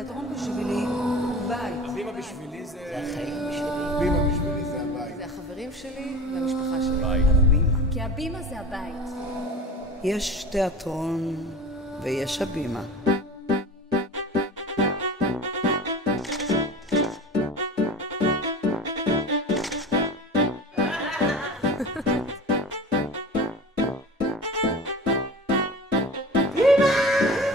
תיאטרון בשבילי הוא בית. הבימה בשבילי זה החיים בשבילי. הבימה בשבילי זה הבית. זה החברים שלי והמשפחה שלי. הבימה. כי הבימה זה הבית. יש תיאטרון ויש הבימה.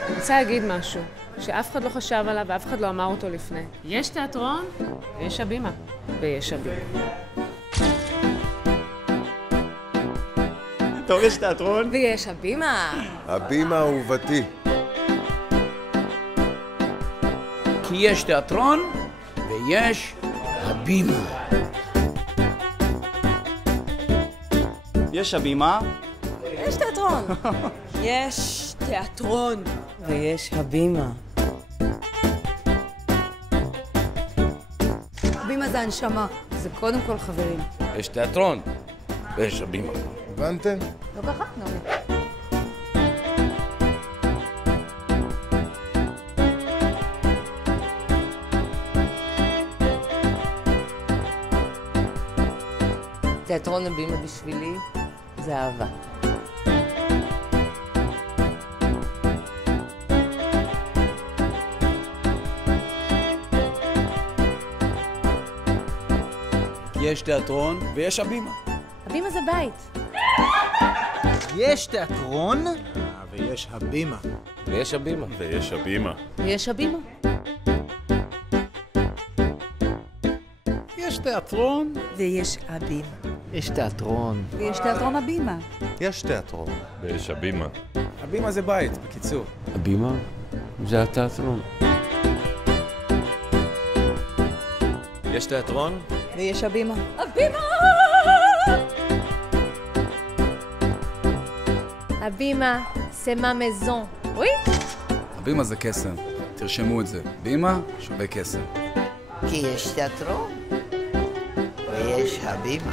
אני רוצה להגיד משהו, שאף אחד לא חשב עליו ואף אחד לא אמר אותו לפני. יש תיאטרון ויש הבימה. ויש הבימה. טוב, יש תיאטרון. ויש הבימה. הבימה אהובתי. כי יש תיאטרון ויש הבימה. יש הבימה. יש תיאטרון. יש תיאטרון. ויש הבימה. הבימה זה הנשמה. זה קודם כל חברים. יש תיאטרון ויש הבימה. הבנתם? לא ככה? נעמי. תיאטרון הבימה בשבילי זה אהבה. יש תיאטרון ויש הבימה. הבימה זה בית. יש תיאטרון ויש הבימה. ויש הבימה. ויש הבימה. ויש הבימה. יש תיאטרון ויש הבימה. יש תיאטרון. ויש תיאטרון הבימה. יש תיאטרון. ויש הבימה. הבימה זה בית, בקיצור. הבימה זה התיאטרון. יש תיאטרון? ויש הבימה. הבימה! הבימה זה ma maison. Oui? הבימה זה קסם. תרשמו את זה. בימה שווה קסם. כי יש תיאטרון ויש הבימה.